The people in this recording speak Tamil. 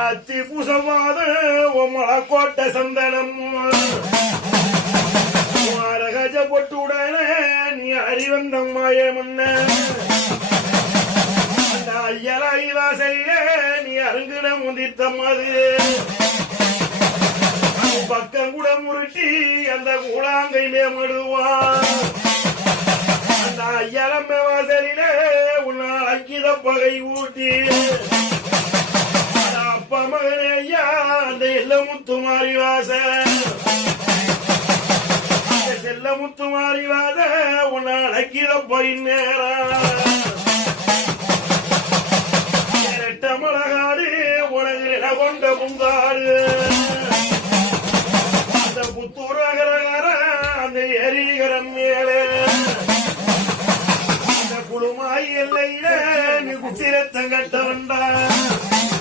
அத்தி பூசமாத மலக்கோட்டை சந்தனம் அரகஜ பொட்டுடனே நீ அறிவந்த மாய முன்ன அந்த ஐயலாய் வாசையிலே நீ அருங்கிட முதித்தம் அது பக்கம் கூட முருட்டி அந்த கூழாங்கை மேம்படுவான் அந்த ஐயலம்ம வாசலிலே உன்னை அக்கித பகை ஊட்டி அப்பா மகனே ஐயா அந்த எல்ல முத்துமாரி வாச செல்ல முத்துமாரி வாச உன்னை அக்கித பகை நேரம் இரட்ட மலகாடு உனக்கு நில கொண்ட புங்காடு அந்த புத்தூரகர அந்த எரிகரம் மேலே அந்த குழுமாய் எல்லையில நீ குத்திரத்தம் கட்ட வந்தா